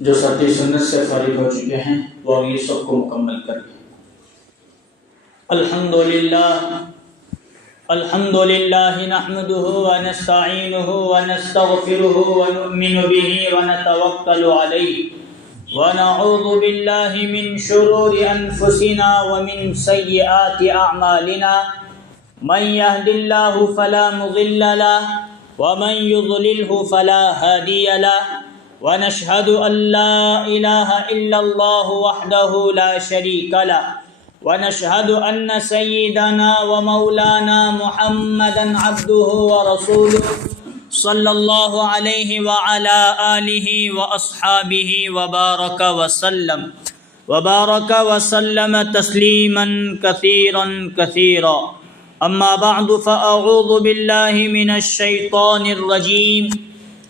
جو ساتھی سنت سے فارغ ہو چکے ہیں وہ یہ سب کو مکمل کر لیں۔ الحمدللہ نحمده ونستعینه ونستغفره ونؤمن به ونتوکل علیہ ونعوذ باللہ من شرور انفسنا ومن سیئات اعمالنا من يهد الله فلا مضل له ومن يضلله فلا هادي له ونشهد أن لا إله إلا الله وحده لا شريك له ونشهد أن سيدنا ومولانا محمدا عبده ورسوله صلى الله عليه وعلى آله وأصحابه وبارك وسلم تسليما كثيرا كثيرا أما بعد فأعوذ بالله من الشيطان الرجيم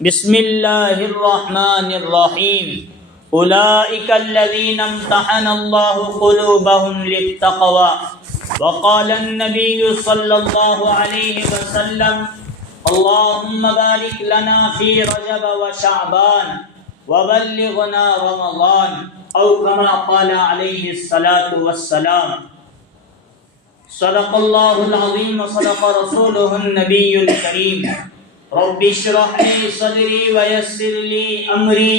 بسم الله الرحمن الرحيم أولئك الذين امتحن الله قلوبهم للتقوى وقال النبي صلى الله عليه وسلم اللهم بارك لنا في رجب وشعبان وبلغنا رمضان أو كما قال عليه الصلاة والسلام صدق الله العظيم وصدق رسوله النبي الكريم رب اشرح لي صدري ويسر لي امري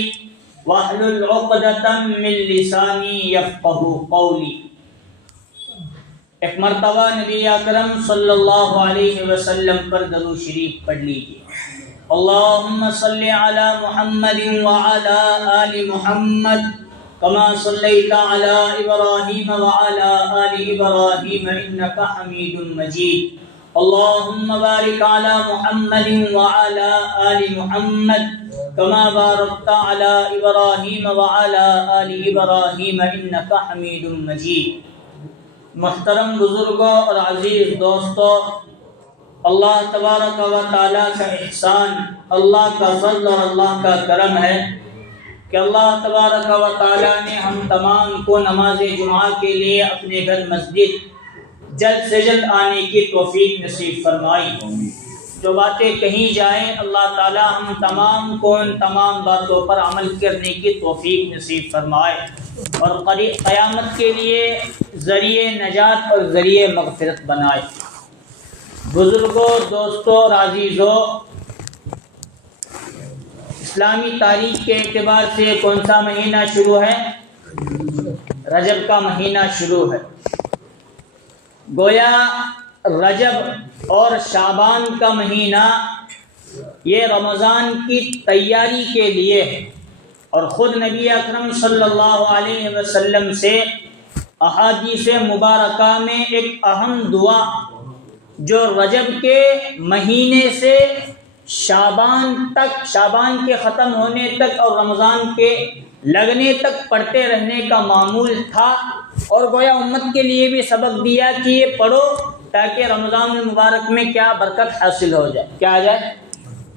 واحلل عقدة من لساني يفقهوا قولي۔ ایک مرتبہ نبی اکرم صلی اللہ علیہ وسلم پر درود شریف پڑھ لیجیے۔ اللهم صل على محمد وعلى آل محمد كما صليت على إبراهيم وعلى آل إبراهيم إنك حميد مجيد۔ اللهم بارك على محمد وعلى آل محمد كما باركت على إبراهيم وعلى آل إبراهيم إنك حميد مجيد۔ محترم بزرگوں اور عزیز دوستوں، اللہ تبارک و تعالیٰ کا احسان، اللہ کا فضل اور اللہ کا کرم ہے کہ اللہ تبارک و تعالیٰ نے ہم تمام کو نماز جمعہ کے لیے اپنے گھر مسجد جلد سے جلد آنے کی توفیق نصیب فرمائی۔ جو باتیں کہیں جائیں اللہ تعالیٰ ہم تمام کو ان تمام باتوں پر عمل کرنے کی توفیق نصیب فرمائے اور قیامت کے لیے ذریعہ نجات اور ذریعہ مغفرت بنائے۔ بزرگوں، دوستوں اور عزیزوں، اسلامی تاریخ کے اعتبار سے کون سا مہینہ شروع ہے؟ رجب کا مہینہ شروع ہے۔ گویا رجب اور شعبان کا مہینہ یہ رمضان کی تیاری کے لیے ہے، اور خود نبی اکرم صلی اللہ علیہ وسلم سے احادیث مبارکہ میں ایک اہم دعا جو رجب کے مہینے سے شعبان کے ختم ہونے تک اور رمضان کے لگنے تک پڑھتے رہنے کا معمول تھا، اور گویا امت کے لیے بھی سبق دیا کہ یہ پڑھو تاکہ رمضان المبارک میں کیا برکت حاصل ہو جائے، کیا آ جائے،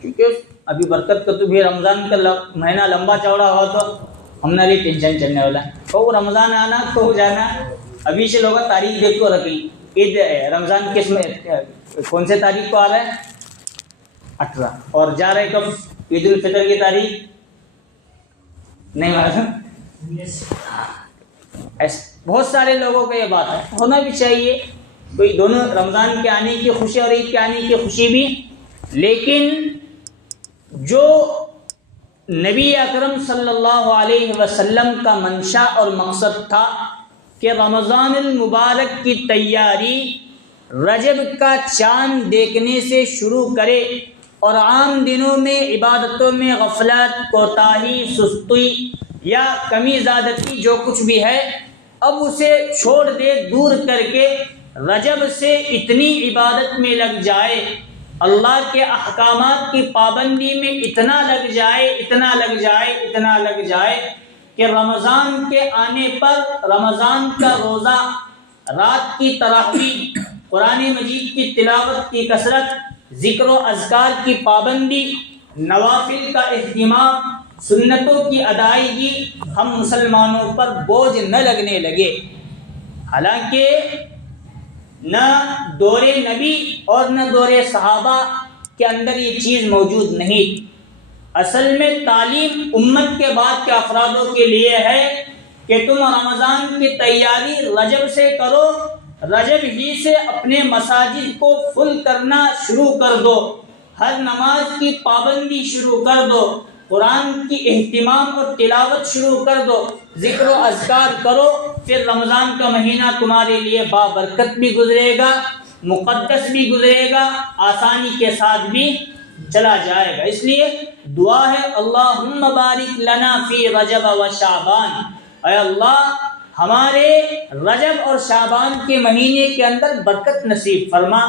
کیونکہ ابھی برکت کا تو بھی رمضان کا مہینہ لمبا چوڑا ہوا تو ہم نے بھی ٹینشن چلنے والا ہے، تو رمضان آنا تو جانا۔ ابھی سے لوگ تاریخ دیکھ کو رکھی، عید رمضان کس میں کون سے تاریخ کو آ رہا ہے؟ 18، اور جا رہے کب؟ عید الفطر کی تاریخ نہیں معلوم۔ بہت سارے لوگوں کو یہ بات ہے، ہونا بھی چاہیے کوئی دونوں، رمضان کے آنے کی خوشی اور عید کے آنے کی خوشی بھی، لیکن جو نبی اکرم صلی اللہ علیہ وسلم کا منشا اور مقصد تھا کہ رمضان المبارک کی تیاری رجب کا چاند دیکھنے سے شروع کرے، اور عام دنوں میں عبادتوں میں غفلت، کوتاہی، سستی یا کمی زیادتی جو کچھ بھی ہے اب اسے چھوڑ دے، دور کر کے رجب سے اتنی عبادت میں لگ جائے، اللہ کے احکامات کی پابندی میں اتنا لگ جائے کہ رمضان کے آنے پر رمضان کا روزہ، رات کی تراویح، قرآن مجید کی تلاوت کی کثرت، ذکر و اذکار کی پابندی، نوافل کا اہتمام، سنتوں کی ادائیگی ہم مسلمانوں پر بوجھ نہ لگنے لگے۔ حالانکہ نہ دور نبی اور نہ دور صحابہ کے اندر یہ چیز موجود نہیں، اصل میں تعلیم امت کے بعد کے افرادوں کے لیے ہے کہ تم رمضان کی تیاری رجب سے کرو، رجب ہی سے اپنے مساجد کو فل کرنا شروع کر دو، ہر نماز کی پابندی شروع کر دو، قرآن کی اہتمام اور تلاوت شروع کر دو، ذکر و اذکار کرو، پھر رمضان کا مہینہ تمہارے لیے بابرکت بھی گزرے گا، مقدس بھی گزرے گا، آسانی کے ساتھ بھی چلا جائے گا۔ اس لیے دعا ہے اللہم بارک لنا فی رجب و شعبان، اے اللہ ہمارے رجب اور شعبان کے مہینے کے اندر برکت نصیب فرما،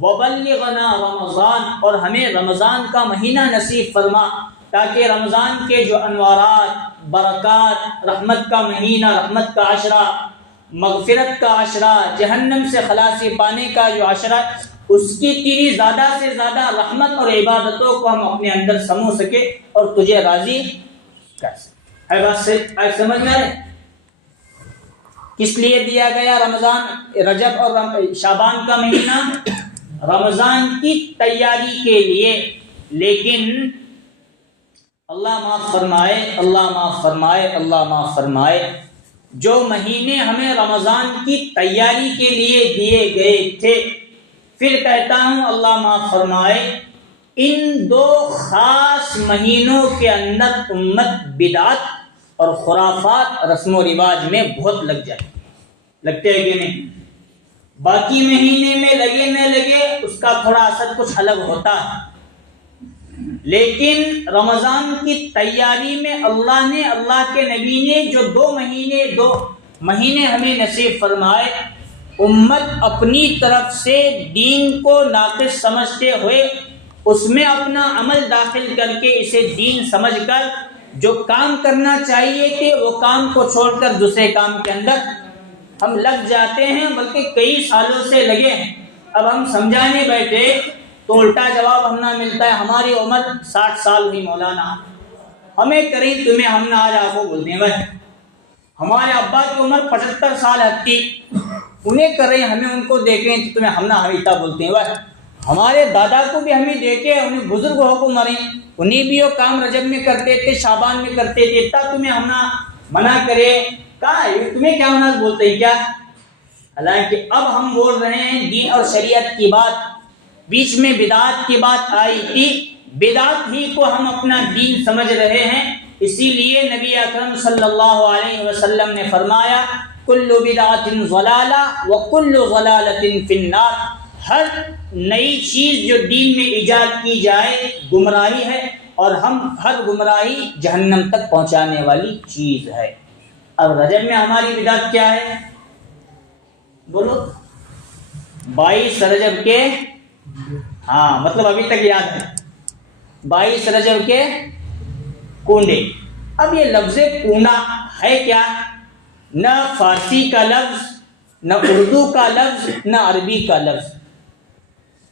وبلغنا رمضان، اور ہمیں رمضان کا مہینہ نصیب فرما، تاکہ رمضان کے جو انوارات، برکات، رحمت کا مہینہ، رحمت کا عشرہ، مغفرت کا عشرہ، جہنم سے خلاصی پانے کا جو عشرہ، اس کی تیری زیادہ سے زیادہ رحمت اور عبادتوں کو ہم اپنے اندر سمو سکے اور تجھے راضی کر سکے۔ ہے بات سے سمجھ میں آئے؟ کس لیے دیا گیا رمضان، رجب اور شعبان کا مہینہ؟ رمضان کی تیاری کے لیے۔ لیکن اللہ معاف فرمائے، اللہ معاف فرمائے، اللہ معاف فرمائے، جو مہینے ہمیں رمضان کی تیاری کے لیے دیے گئے تھے، پھر کہتا ہوں اللہ معاف فرمائے، ان دو خاص مہینوں کے اندر امت بدعت اور خرافات، رسم و رواج میں بہت لگ جائے، لگتے ہیں کہ نہیں؟ باقی مہینے میں لگے نہ لگے اس کا تھوڑا اثر کچھ الگ ہوتا ہے، لیکن رمضان کی تیاری میں اللہ کے نبی نے جو دو مہینے ہمیں نصیب فرمائے، امت اپنی طرف سے دین کو ناقص سمجھتے ہوئے اس میں اپنا عمل داخل کر کے اسے دین سمجھ کر جو کام کرنا چاہیے کہ وہ کام کو چھوڑ کر دوسرے کام کے اندر ہم لگ جاتے ہیں، بلکہ کئی سالوں سے لگے ہیں۔ اب ہم سمجھانے بیٹھے تو الٹا جواب ہمیں ملتا ہے، ہماری عمر 60 سال ہوئی مولانا، ہمیں کریں تمہیں ہم نہ آج آپ کو بولتے ہیں، بھائی ہمارے ابا کی عمر 75 سال ہتی، انہیں کریں ہمیں ان کو دیکھیں تو تمہیں ہم نہ ہمیتا بولتے ہیں، بھائی ہمارے دادا کو بھی ہمیں دیکھے، انہیں بزرگ ہو کو مریں، انہیں بھی وہ کام رجب میں کرتے تھے، شعبان میں کرتے تھے، اتنا تمہیں ہم نہ منع کرے، کہا تمہیں کیا منع بولتے ہیں کیا؟ حالانکہ اب ہم بول رہے ہیں دین اور شریعت کی بات، بیچ میں بدعات کی بات آئی تھی، بدعات ہی کو ہم اپنا دین سمجھ رہے ہیں، اسی لیے نبی اکرم صلی اللہ علیہ وسلم نے فرمایا کل بدعۃ ضلالہ وکل ضلالۃ فی النار، ہر نئی چیز جو دین میں ایجاد کی جائے گمراہی ہے، اور ہر گمراہی جہنم تک پہنچانے والی چیز ہے۔ اب رجب میں ہماری بدعت کیا ہے؟ بولو 22 رجب کے، ہاں مطلب ابھی تک یاد ہے، 22 رجب کے کنڈے۔ اب یہ لفظ کنڈا ہے کیا؟ نہ فارسی کا لفظ، نہ اردو کا لفظ، نہ عربی کا لفظ۔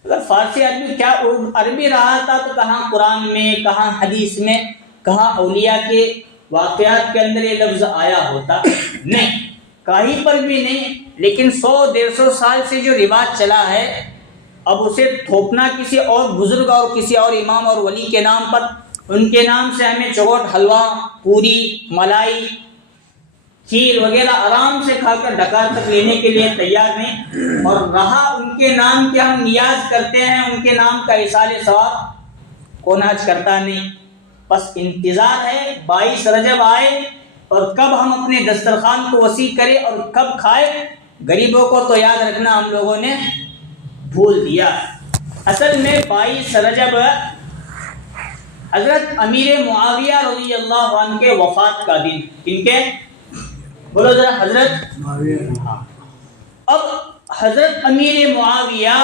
اگر فارسی آدمی کیا عربی رہا تھا تو کہاں قرآن میں، کہاں حدیث میں، کہاں اولیاء کے واقعات کے اندر یہ لفظ آیا ہوتا؟ نہیں، کہیں پر بھی نہیں۔ لیکن 100-150 سال سے جو رواج چلا ہے، اب اسے تھوپنا کسی اور بزرگ اور کسی اور امام اور ولی کے نام پر، ان کے نام سے ہمیں چوٹ، حلوہ، پوری، ملائی، کھیر وغیرہ آرام سے کھا کر ڈکار تک لینے کے لیے تیار نہیں، اور رہا ان کے نام کے ہم نیاز کرتے ہیں، ان کے نام کا ایصال ثواب کون آج کرتا نہیں۔ بس انتظار ہے 22 رجب آئے اور کب ہم اپنے دسترخوان کو وسیع کریں اور کب کھائے۔ غریبوں کو تو یاد رکھنا ہم لوگوں نے بھول دیا۔ اصل میں 22 رجب حضرت امیر معاویہ رضی اللہ عنہ کے وفات کا دن، ان کے بولو ذرا، حضرت معاویہ۔ اب حضرت امیر معاویہ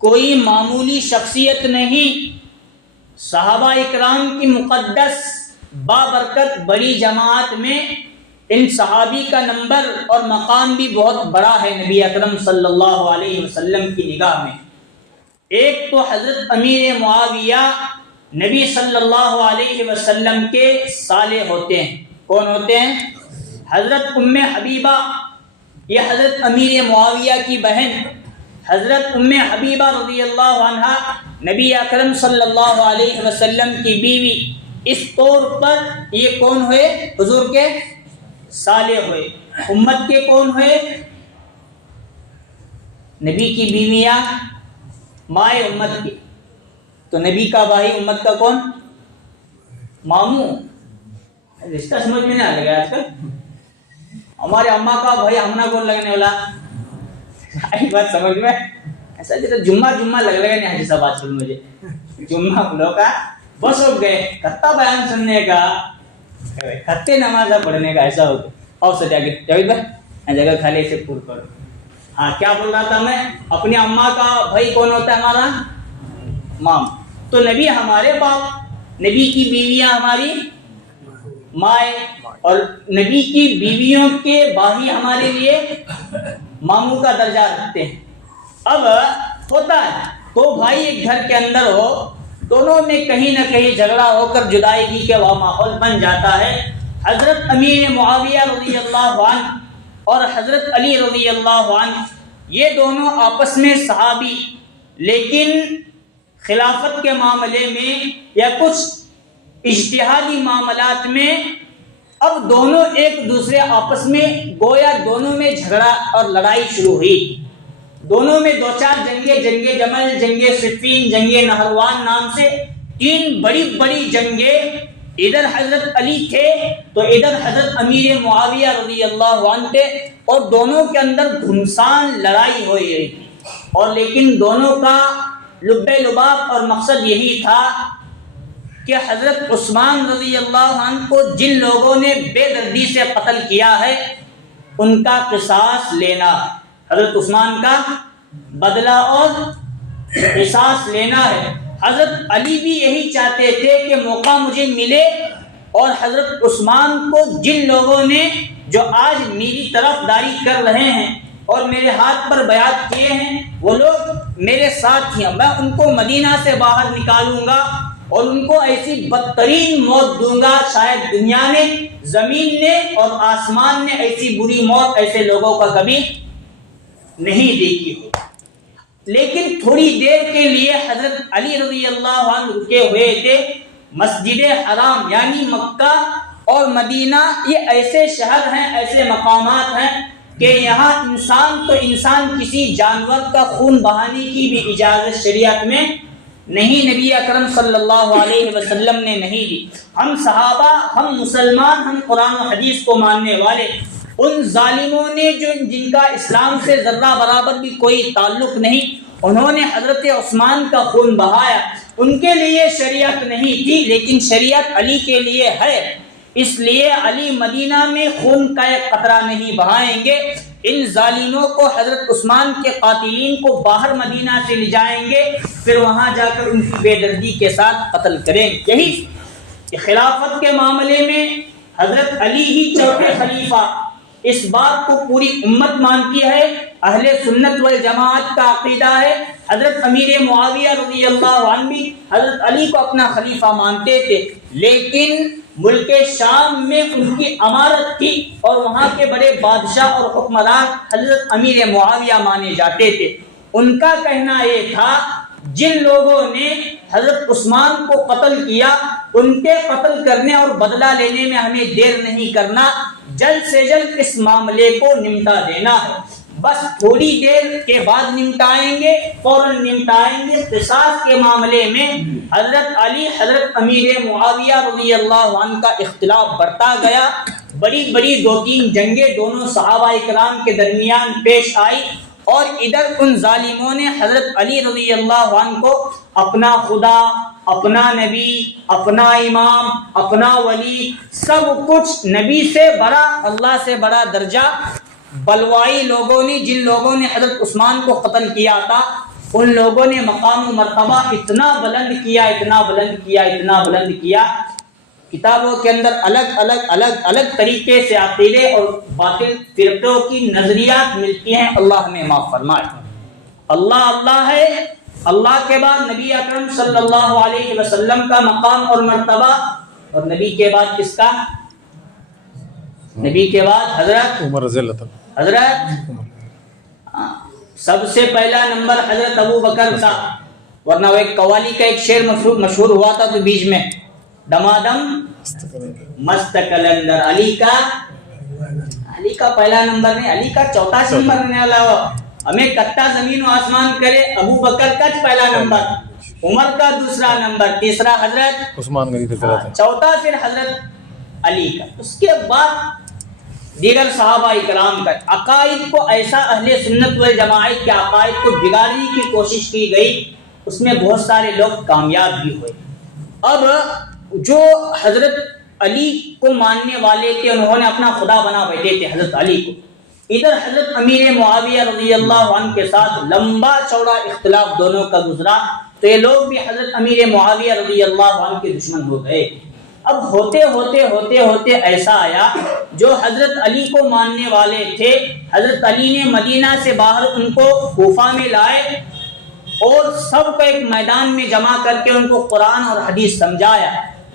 کوئی معمولی شخصیت نہیں، صحابہ اکرام کی مقدس بابرکت بڑی جماعت میں ان صحابی کا نمبر اور مقام بھی بہت بڑا ہے نبی اکرم صلی اللہ علیہ وسلم کی نگاہ میں۔ ایک تو حضرت امیر معاویہ نبی صلی اللہ علیہ وسلم کے سالے ہوتے ہیں۔ کون ہوتے ہیں؟ حضرت ام حبیبہ، یہ حضرت امیر معاویہ کی بہن حضرت ام حبیبہ رضی اللہ عنہا نبی اکرم صلی اللہ علیہ وسلم کی بیوی، اس طور پر یہ کون ہوئے؟ حضور کے صالح ہوئے۔ امت کے کون ہوئے؟ نبی کی بیویاں مائیں امت کی، تو نبی کا بھائی امت کا کون؟ ماموں۔ رشتہ سمجھ میں نہیں آ رہا آج کل۔ ہمارے اماں کا بھائی ہمنا کون لگنے والا؟ آئی بات سمجھ میں؟ ایسا جیسے جمعہ لگ رہا ہے نہیں جیسا بات سن مجھے جمعہ کھلو کا بس ہو گئے، کتا بیان سننے کا، کتے نماز پڑھنے کا، ایسا ہو گیا۔ اور سجا کے جاوید بھائی جگہ خالی سے پور کرو۔ ہاں کیا بول رہا تھا میں؟ اپنی اماں کا بھائی کون ہوتا ہے؟ ہمارا مام۔ تو نبی ہمارے باپ، نبی کی بیویاں ہماری مائیں، اور نبی کی بیویوں کے بھائی ہمارے لیے ماموں کا درجہ رکھتے ہیں۔ اب ہوتا ہے تو بھائی ایک گھر کے اندر ہو، دونوں میں کہیں نہ کہیں جھگڑا ہو کر جدائیگی کا ماحول بن جاتا ہے۔ حضرت امیر معاویہ رضی اللہ عنہ اور حضرت علی رضی اللہ عنہ، یہ دونوں آپس میں صحابی، لیکن خلافت کے معاملے میں یا کچھ اجتہادی معاملات میں اب دونوں ایک دوسرے آپس میں گویا دونوں میں جھگڑا اور لڑائی شروع ہوئی۔ دونوں میں دو چار جنگیں، جنگ جمل، جنگ صفین، جنگ نہروان نام سے تین بڑی بڑی جنگیں، ادھر حضرت علی تھے تو ادھر حضرت امیر معاویہ رضی اللہ عنہ تھے، اور دونوں کے اندر گھمسان لڑائی ہوئی رہی تھی، اور لیکن دونوں کا لب لباب اور مقصد یہی تھا کہ حضرت عثمان رضی اللہ عنہ کو جن لوگوں نے بے دردی سے قتل کیا ہے ان کا قصاص لینا، حضرت عثمان کا بدلہ اور قصاص لینا ہے۔ حضرت علی بھی یہی چاہتے تھے کہ موقع مجھے ملے اور حضرت عثمان کو جن لوگوں نے جو آج میری طرف داری کر رہے ہیں اور میرے ہاتھ پر بیعت کیے ہیں وہ لوگ میرے ساتھ ہیں، میں ان کو مدینہ سے باہر نکالوں گا اور ان کو ایسی بدترین موت دوں گا شاید دنیا نے، زمین نے اور آسمان نے ایسی بری موت ایسے لوگوں کا کبھی نہیں دیکھی ہو۔ لیکن تھوڑی دیر کے لیے حضرت علی رضی اللہ عنہ رکے ہوئے تھے۔ مسجد حرام یعنی مکہ اور مدینہ یہ ایسے شہر ہیں، ایسے مقامات ہیں کہ یہاں انسان تو انسان کسی جانور کا خون بہانے کی بھی اجازت شریعت میں نہیں، نبی اکرم صلی اللہ علیہ وسلم نے نہیں دی۔ ہم صحابہ، ہم مسلمان، ہم قرآن و حدیث کو ماننے والے، ان ظالموں نے جو جن کا اسلام سے ذرہ برابر بھی کوئی تعلق نہیں، انہوں نے حضرت عثمان کا خون بہایا، ان کے لیے شریعت نہیں تھی لیکن شریعت علی کے لیے ہے، اس لیے علی مدینہ میں خون کا ایک قطرہ نہیں بہائیں گے۔ ان ظالموں کو، حضرت عثمان کے قاتلین کو باہر مدینہ سے لے جائیں گے، پھر وہاں جا کر ان کی بے دردی کے ساتھ قتل کریں گے۔ یہی کہ خلافت کے معاملے میں حضرت علی ہی چوتھے خلیفہ، اس بات کو پوری امت مانتی ہے، اہل سنت والجماعت کا عقیدہ ہے۔ حضرت امیر معاویہ رضی اللہ عنہ بھی حضرت علی کو اپنا خلیفہ مانتے تھے، لیکن ملک شام میں ان کی امارت تھی اور وہاں کے بڑے بادشاہ اور حکمران حضرت امیر معاویہ مانے جاتے تھے۔ ان کا کہنا یہ تھا جن لوگوں نے حضرت عثمان کو قتل کیا ان کے قتل کرنے اور بدلہ لینے میں ہمیں دیر نہیں کرنا، جلد سے جلد اس معاملے کو نمٹا دینا ہے، بس تھوڑی دیر کے بعد نمٹائیں گے، فوراً نمٹائیں گے۔ قصاص کے معاملے میں حضرت علی، حضرت امیر معاویہ رضی اللہ عنہ کا اختلاف بڑھتا گیا، بڑی بڑی دو تین جنگیں دونوں صحابہ کرام کے درمیان پیش آئی، اور ادھر ان ظالموں نے حضرت علی رضی اللہ عنہ کو اپنا خدا، اپنا نبی، اپنا امام، اپنا ولی، سب کچھ نبی سے بڑا، اللہ سے بڑا درجہ بلوائی لوگوں نے، جن لوگوں نے حضرت عثمان کو قتل کیا تھا ان لوگوں نے مقام و مرتبہ اتنا بلند کیا، اتنا بلند کیا، اتنا بلند کیا۔ کتابوں کے اندر الگ طریقے سے عقیدے اور باطل فرقوں کی نظریات ملتی ہیں، اللہ ہمیں معاف فرمائے۔ اللہ اللہ ہے، اللہ کے بعد نبی اکرم صلی اللہ علیہ وسلم کا مقام اور مرتبہ، اور نبی کے بعد کس کا؟ نبی کے بعد حضرت عمر رضی اللہ عنہ، حضرت سب سے پہلا نمبر حضرت ابو بکر کا، ورنہ وہ ایک قوالی کا ایک شعر مشہور ہوا تھا تو بیچ میں دمادم مست کلندر، علی کا پہلا نمبر نہیں، علی کا چوتھا نمبر رہنے والا ہو. ہمیں کتا زمین و آسمان کرے، ابو بکر کا پہلا نمبر، عمر کا دوسرا نمبر، تیسرا حضرت عثمان غنی تھے، چوتھا پھر حضرت علی کا. اس کے بعد دیگر صحابہ کرام کا عقائد کو ایسا اہل سنت والجماعت کے عقائد کو بگاڑنے کی کوشش کی گئی، اس میں بہت سارے لوگ کامیاب بھی ہوئے. اب جو حضرت علی کو ماننے والے تھے انہوں نے اپنا خدا بنا بیٹھے تھے حضرت علی کو. ادھر حضرت امیر معاویہ رضی اللہ عنہ کے ساتھ لمبا چوڑا اختلاف دونوں کا گزرا تو یہ لوگ بھی حضرت امیر معاویہ رضی اللہ عنہ کے دشمن ہو گئے. اب ہوتے ہوتے ایسا آیا جو حضرت علی کو ماننے والے تھے، حضرت علی نے مدینہ سے باہر ان کو کوفہ میں لائے اور سب کو ایک میدان میں جمع کر کے ان کو قرآن اور حدیث سمجھایا.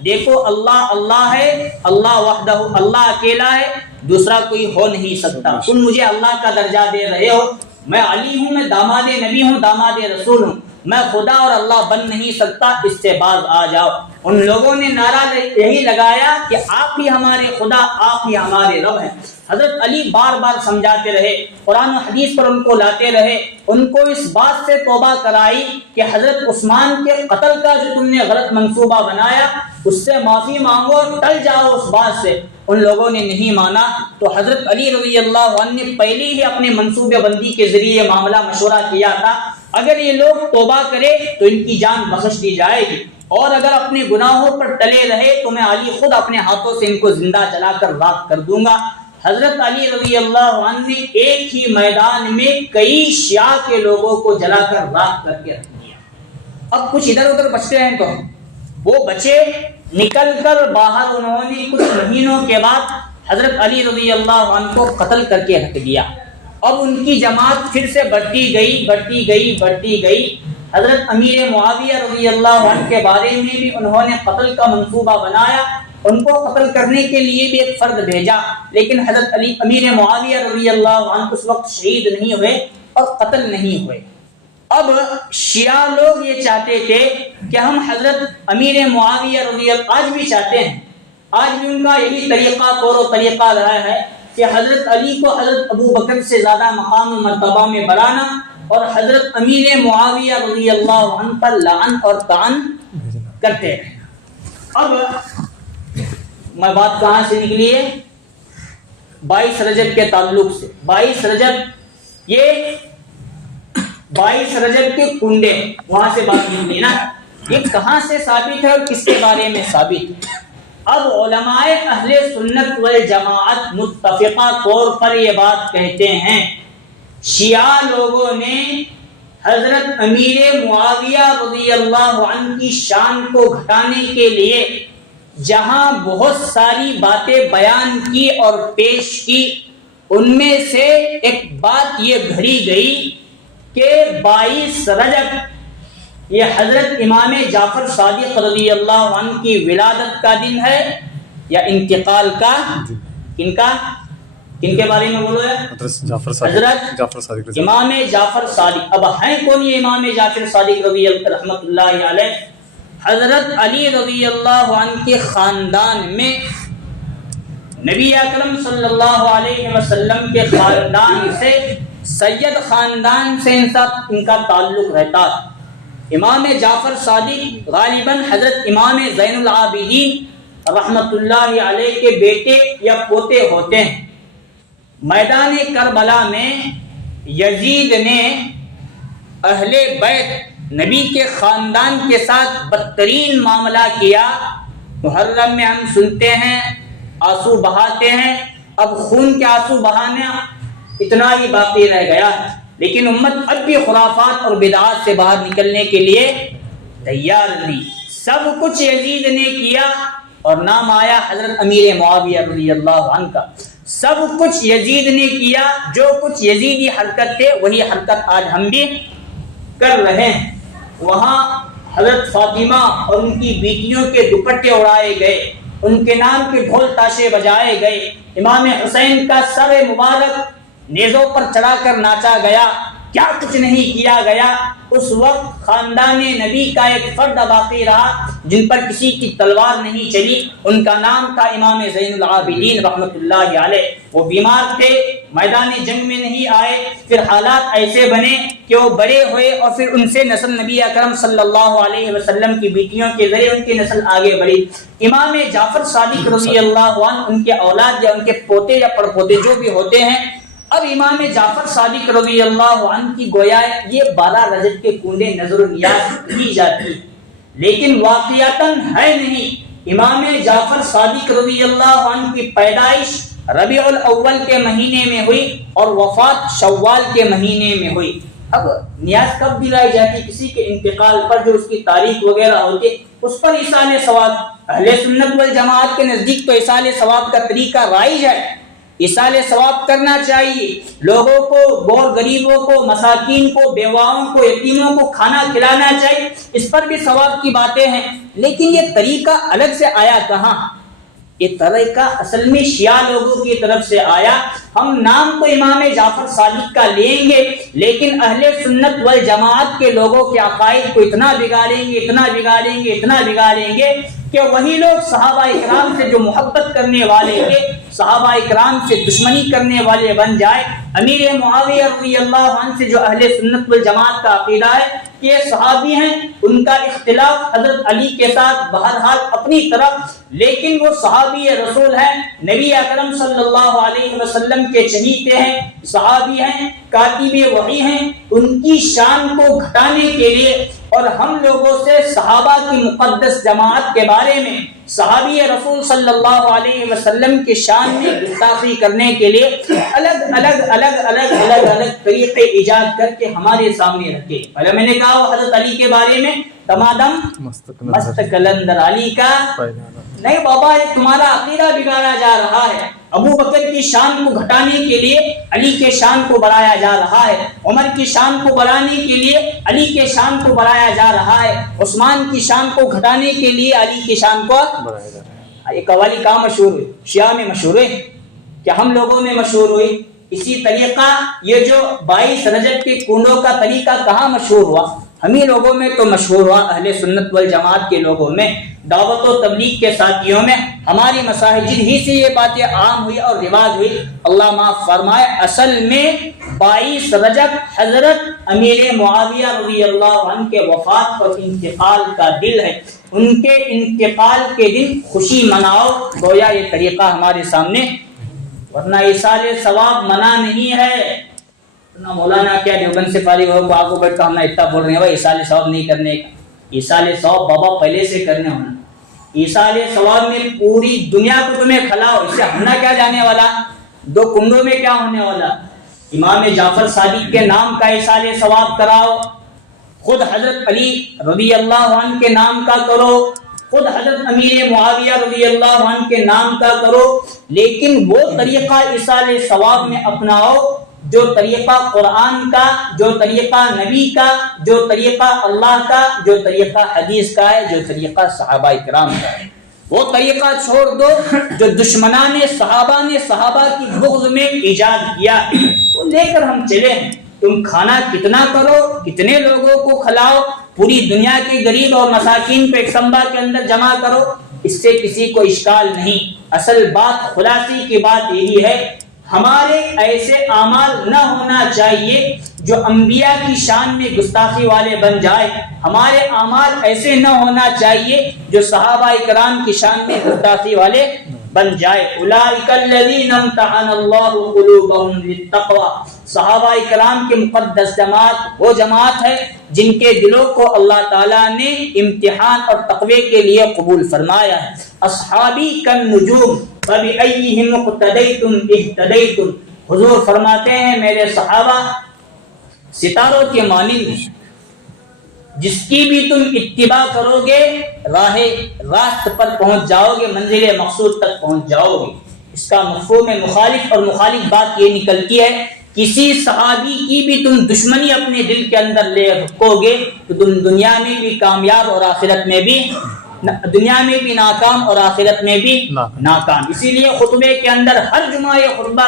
دیکھو اللہ ہے، اللہ وحدہ، اللہ اکیلا ہے، دوسرا کوئی ہو نہیں سکتا. تم مجھے اللہ کا درجہ دے رہے ہو، میں علی ہوں، میں داماد نبی ہوں، داماد رسول ہوں، میں خدا اور اللہ بن نہیں سکتا، اس سے باز آ جاؤ. ان لوگوں نے نعرہ یہی لگایا کہ آپ ہی ہمارے خدا، آپ ہی ہمارے رب ہیں. حضرت علی بار بار سمجھاتے رہے، قرآن و حدیث پر ان کو لاتے رہے، ان کو اس بات سے توبہ کرائی کہ حضرت عثمان کے قتل کا جو تم نے غلط منصوبہ بنایا اس سے معافی مانگو، ٹل جاؤ اس بات سے. ان لوگوں نے نہیں مانا تو حضرت علی رضی اللہ عنہ نے پہلے ہی اپنے منصوبے بندی کے ذریعے معاملہ مشورہ کیا تھا، اگر یہ لوگ توبہ کرے تو ان کی جان بخش دی جائے گی، اور اگر اپنے گناہوں پر ٹلے رہے تو میں علی خود اپنے ہاتھوں سے ان کو زندہ جلا کر راکھ کر دوں گا. حضرت علی رضی اللہ عنہ نے ایک ہی میدان میں کئی شیعہ کے لوگوں کو جلا کر راکھ کر کے رکھ دیا. اب کچھ ادھر ادھر بچتے ہیں تو وہ بچے، نکل کر باہر انہوں نے کچھ مہینوں کے بعد حضرت علی رضی اللہ عنہ کو قتل کر کے رکھ دیا. اب ان کی جماعت پھر سے بڑھتی گئی. حضرت امیر معاویہ رضی اللہ عنہ کے بارے میں بھی انہوں نے قتل کا منصوبہ بنایا، ان کو قتل کرنے کے لیے بھی ایک فرد بھیجا، لیکن حضرت علی امیر معاویہ رضی اللہ عنہ اس وقت شہید نہیں ہوئے اور قتل نہیں ہوئے. اب شیعہ لوگ یہ چاہتے تھے کہ ہم حضرت امیر معاویہ رضی اللہ، آج بھی چاہتے ہیں، آج بھی ان کا یہی طریقہ طور و طریقہ رہا ہے کہ حضرت علی کو حضرت ابو بکر سے زیادہ مقام و مرتبہ میں بڑھانا اور حضرت امیر معاویہ رضی اللہ عنہ پر لعن اور طعن کرتے ہیں. اب میں بات کہاں سے نکلی ہے؟ 22 رجب کے تعلق سے. 22 رجب کے کنڈے، وہاں سے بات نکلی نا. یہ کہاں سے ثابت ہے اور کس کے بارے میں ثابت ہے؟ اب علماء اہل سنت والجماعت متفقہ طور پر یہ بات کہتے ہیں، شیعہ لوگوں نے حضرت امیر معاویہ رضی اللہ عنہ کی شان کو گھٹانے کے لیے جہاں بہت ساری باتیں بیان کی اور پیش کی، ان میں سے ایک بات یہ گھڑی گئی کہ 22 رجب یہ حضرت امام جعفر صادق رضی اللہ عنہ کی ولادت کا دن ہے یا انتقال کا. کن کے بارے میں بولو ہے؟ حضرت امام جعفر صادق. اب ہیں کون یہ امام جعفر صادق رضی اللہ رحمۃ اللہ علیہ؟ حضرت علی رضی اللہ عنہ کے خاندان میں نبی اکرم صلی اللہ علیہ وسلم کے خاندان سے، سید خاندان سے ان کا تعلق رہتا ہے. امام جعفر صادق غالباً حضرت امام زین العابدین رحمۃ اللہ علیہ کے بیٹے یا پوتے ہوتے ہیں. میدان کربلا میں یزید نے اہل بیت نبی کے خاندان کے ساتھ بدترین معاملہ کیا. محرم میں ہم سنتے ہیں آنسو بہاتے ہیں، اب خون کے آنسو بہانا اتنا ہی باقی رہ گیا ہے، لیکن امت اب بھی خرافات اور بدعات سے باہر نکلنے کے لیے تیار نہیں. سب کچھ یزید نے کیا اور نام آیا حضرت امیر معاویہ رضی اللہ عنہ کا. سب کچھ یزید نے کیا، جو کچھ یزیدی حرکت تھے وہی حرکت آج ہم بھی کر رہے ہیں. وہاں حضرت فاطمہ اور ان کی بیٹیوں کے دوپٹے اڑائے گئے، ان کے نام کے ڈھول تاشے بجائے گئے، امام حسین کا سر مبارک نیزوں پر چڑھا کر ناچا گیا. کیا کچھ نہیں کیا گیا۔ اس وقت خاندان نبی کا ایک فرد باقی رہا جن پر کسی کی تلوار نہیں چلی، ان کا نام تھا امام زین العابدین رحمۃ اللہ علیہ۔ وہ بیمار تھے، میدان جنگ میں نہیں آئے، پھر حالات ایسے بنے کہ وہ بڑے ہوئے اور پھر ان سے نسل نبی اکرم صلی اللہ علیہ وسلم کی بیٹیوں کے ذریعے ان کی نسل آگے بڑھی۔ امام جعفر صادق رضی اللہ عنہ، ان کے اولاد یا ان کے پوتے یا پڑپوتے جو بھی ہوتے ہیں، اب امام جعفر صادق رضی اللہ عنہ کی گویا یہ 12 رجب کے کنڈے نظر و نیاز کی جاتی، لیکن واقعتاً ہے نہیں۔ امام جعفر صادق رضی اللہ عنہ کی پیدائش ربیع الاول کے مہینے میں ہوئی اور وفات شوال کے مہینے میں ہوئی۔ اب نیاز کب دلائی جاتی؟ کسی کے انتقال پر، جو اس کی تاریخ وغیرہ ہوتی اس پر ایصال ثواب۔ اہل سنت والجماعت کے نزدیک تو ایصال ثواب کا طریقہ رائج ہے، ایصال ثواب کرنا چاہیے، لوگوں کو، غور غریبوں کو، مساکین کو، بیواؤں کو، یتیموں کو کھانا کھلانا چاہیے، اس پر بھی ثواب کی باتیں ہیں۔ لیکن یہ طریقہ الگ سے آیا کہاں؟ یہ طریقہ اصل میں شیعہ لوگوں کی طرف سے آیا۔ ہم نام تو امام جعفر صادق کا لیں گے، لیکن اہل سنت والجماعت کے لوگوں کے عقائد کو اتنا بگاڑیں گے، اتنا بگاڑیں گے، اتنا بگاڑیں گے کہ وہی لوگ صحابہ اکرام سے جو محبت کرنے والے تھے، صحابہ اکرام سے دشمنی کرنے والے بن جائے۔ امیر معاویہ رضی اللہ عنہ سے جو اہل سنت والجماعت کا عقیدہ ہے کہ یہ صحابی ہیں، ان کا اختلاف حضرت علی کے ساتھ بہرحال اپنی طرف، لیکن وہ صحابی رسول ہیں، نبی اکرم صلی اللہ علیہ وسلم کے چہیتے ہیں، صحابی ہیں، کاتب وحی ہیں۔ ان کی شان کو گھٹانے کے لیے اور ہم لوگوں سے صحابہ کی مقدس جماعت کے بارے میں، صحابی رسول صلی اللہ علیہ وسلم کے شان میں گستاخی کرنے کے لیے الگ طریقے ایجاد کر کے ہمارے سامنے رکھے۔ پہلے میں نے کہا وہ حضرت علی کے بارے میں تمادم مست کلندر علی کا نہیں بابا، یہ تمہارا عقیدہ بگاڑا جا رہا ہے۔ ابو بکر کی شان کو گھٹانے کے لیے علی کے شان کو بڑھایا جا رہا ہے، عمر کی شان کو بڑھانے کے لیے علی کے شان کو بڑھایا جا رہا ہے، عثمان کی شان کو گھٹانے کے لیے علی کی شان کو بڑھایا جا رہا ہے۔ یہ قوالی کہاں مشہور ہوئی؟ شیعہ میں مشہور ہے کیا ہم لوگوں میں مشہور ہوئی؟ اسی طریقہ یہ جو 22 رجب کے کنڈوں کا طریقہ کہاں مشہور ہوا؟ ہم ہی لوگوں میں تو مشہور ہوا، اہل سنت والجماعت کے لوگوں میں، دعوت و تبلیغ کے ساتھیوں میں، ہماری مساجد ہی سے یہ باتیں عام ہوئی اور رواج ہوئی۔ اللہ معاف فرمائے، اصل میں 22 رجب حضرت امیر معاویہ رضی اللہ عنہ کے وفات اور انتقال کا دن ہے۔ ان کے انتقال کے دن خوشی مناؤ، گویا یہ طریقہ ہمارے سامنے، ورنہ ایصال ثواب منع نہیں ہے۔ مولانا کیا دیوبند سے فارغ ہو کو آپ کو بیٹھ کر ہم اتنا بول رہے ہیں بھائی ایصال ثواب نہیں کرنے کا۔ ایصال ثواب بابا پہلے سے کرنے ہونا۔ ایصال ثواب میں پوری دنیا کو تمہیں کھلاؤ، اس سے ہمنا کیا جانے والا، 2 کنڈوں میں کیا ہونے والا۔ امام جعفر صادق کے نام کا ایصال ثواب کراؤ، خود حضرت علی رضی اللہ عنہ کے نام کا کرو، خود حضرت امیر معاویہ رضی اللہ عنہ کے نام کا کرو، لیکن وہ طریقہ ایصال ثواب میں اپناؤ جو طریقہ قرآن کا، جو طریقہ نبی کا، جو طریقہ اللہ کا، جو طریقہ حدیث کا ہے، جو طریقہ صحابہ اکرام کا ہے۔ وہ طریقہ چھوڑ دو جو دشمنان صحابہ نے صحابہ کی بغض میں ایجاد کیا، وہ لے کر ہم چلے ہیں۔ تم کھانا کتنا کرو، کتنے لوگوں کو کھلاؤ، پوری دنیا کے غریب اور مساکین کو ایک سنبا کے اندر جمع کرو، اس سے کسی کو اشکال نہیں۔ اصل بات، خلاصی کی بات یہی ہے، ہمارے ایسے اعمال نہ ہونا چاہیے جو انبیاء کی شان میں گستاخی والے بن جائے، ہمارے اعمال ایسے نہ ہونا چاہیے جو صحابہ اکرام کی شان میں گستاخی والے بن جائے۔ اولئک الذین امتحن اللہ قلوبهم للتقوی، صحابہ اکرام کی مقدس جماعت وہ جماعت ہے جن کے دلوں کو اللہ تعالیٰ نے امتحان اور تقوی کے لیے قبول فرمایا ہے۔ اصحابی کالنجوم فبأیہم اقتدیتم اہتدیتم، حضور فرماتے ہیں میرے صحابہ ستاروں کے مانند ہیں، جس کی بھی تم اتباع کرو گے راست پر پہنچ جاؤ گے، منزل مقصود تک پہنچ جاؤ گے۔ اس کا مفہوم مخالف اور مخالف بات یہ نکلتی ہے، کسی صحابی کی بھی تم دشمنی اپنے دل کے اندر لے رکھو گے تو تم دنیا میں بھی کامیاب اور آخرت میں بھی، دنیا میں بھی ناکام اور آخرت میں بھی ناکام۔ اسی لیے خطبے کے اندر ہر جمعہ یہ خطبہ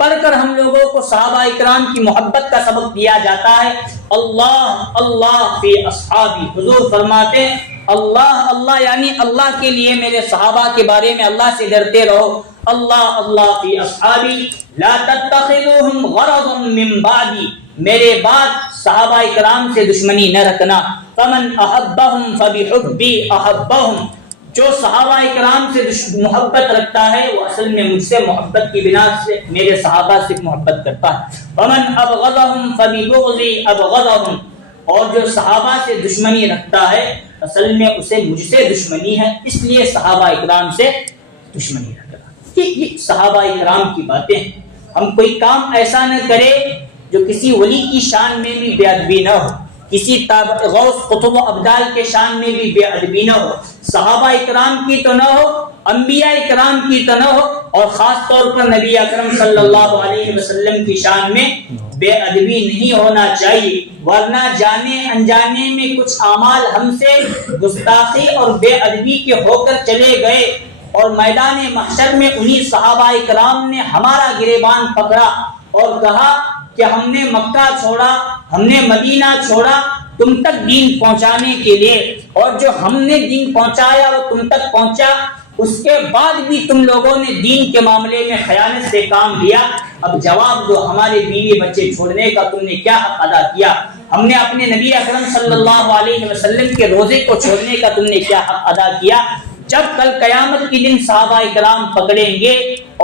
پڑھ کر ہم لوگوں کو صحابہ اکرام کی محبت کا سبق دیا جاتا ہے۔ اللہ اللہ فی اصحابی، حضور فرماتے ہیں اللہ اللہ یعنی اللہ کے لیے میرے صحابہ کے بارے میں اللہ سے ڈرتے رہو۔ اللہ اللہ فی اصحابی لا تتخذوهم غرضا من بعدی، میرے بعد صحابہ اکرام سے دشمنی نہ رکھنا۔ فمن احبهم فبحبی احبهم، جو صحابہ اکرام سے محبت رکھتا ہے وہ اصل میں مجھ سے محبت کی بنا سے میرے صحابہ سے محبت کرتا ہے۔ ومن ابغضهم فببغضی ابغضهم، اور جو صحابہ سے دشمنی رکھتا ہے اصل میں اسے مجھ سے دشمنی ہے، اس لیے صحابہ اکرام سے دشمنی رکھتا ہے۔ یہ صحابہ اکرام کی باتیں ہیں۔ ہم کوئی کام ایسا نہ کرے جو کسی ولی کی شان میں بھی بے ادبی نہ ہو، کسی غوث قطب و ابدال کے شان میں بھی بے ادبی نہ ہو، صحابہ اکرام کی تو نہ ہو، انبیاء اکرام کی تو نہ ہو، اور خاص طور پر نبی اکرم صلی اللہ علیہ وسلم کی شان میں بے ادبی نہیں ہونا چاہیے، ورنہ جانے انجانے میں کچھ اعمال ہم سے گستاخی اور بے ادبی کے ہو کر چلے گئے، اور میدان محشر میں انہی صحابہ اکرام نے ہمارا گریبان پکڑا اور کہا کہ ہم نے مکہ چھوڑا، ہم نے مدینہ چھوڑا تم تک دین پہنچانے کے لیے، اور جو ہم نے دین پہنچایا وہ تم تک پہنچا، اس کے بعد بھی تم لوگوں نے دین کے معاملے میں خیانت سے کام لیا، اب جواب دو ہمارے بیوی بچے چھوڑنے کا تم نے کیا حق ادا کیا، ہم نے اپنے نبی اکرم صلی اللہ علیہ وسلم کے روزے کو چھوڑنے کا تم نے کیا حق ادا کیا۔ جب کل قیامت کے دن صحابہ اکرام پکڑیں گے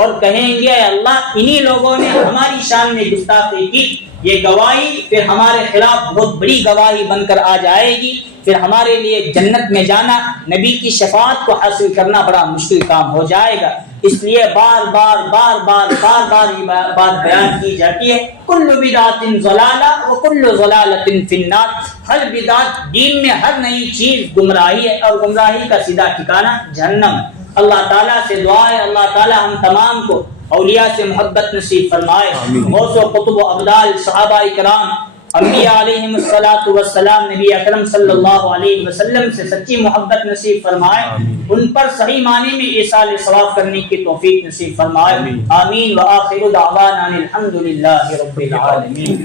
اور کہیں گے اللہ انہی لوگوں نے ہماری شان میں گستاخی کی، یہ گواہی پھر ہمارے خلاف بہت بڑی گواہی بن کر آ جائے گی، پھر ہمارے لیے جنت میں جانا، نبی کی شفاعت کو حاصل کرنا بڑا مشکل کام ہو جائے گا۔ اس لیے بار بار یہ بات بیان کی جاتی ہے، کل بدعت ضلالہ وکل ضلالۃ فی النار، ہر بدعت دین میں ہر نئی چیز گمراہی ہے، اور گمراہی کا سیدھا ٹھکانہ جہنم۔ اللہ تعالیٰ سے دعا ہے اللہ تعالیٰ ہم تمام کو اولیاء سے محبت نصیب فرمائے، غوث و قطب و ابدال، صحابہ اکرام، انبیاء علیہم الصلاۃ والسلام، نبی اکرم صلی اللہ علیہ وسلم سے سچی محبت نصیب فرمائے، ان پر صحیح معنی میں ایصال ثواب کرنے کی توفیق نصیب فرمائے، آمین۔ وآخر دعوانا الحمد للہ رب العالمین۔